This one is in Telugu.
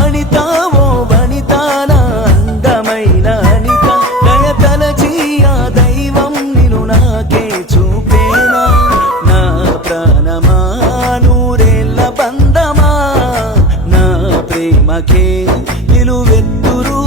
అనిత ఓ వనిత నా అందమైన అనిత దయ తలచి ఆ దైవం నిన్ను నాకే చూపేనా నా ప్రాణమా నూరేళ్ళ బంధమా నా ప్రేమకే నిలువెత్తురు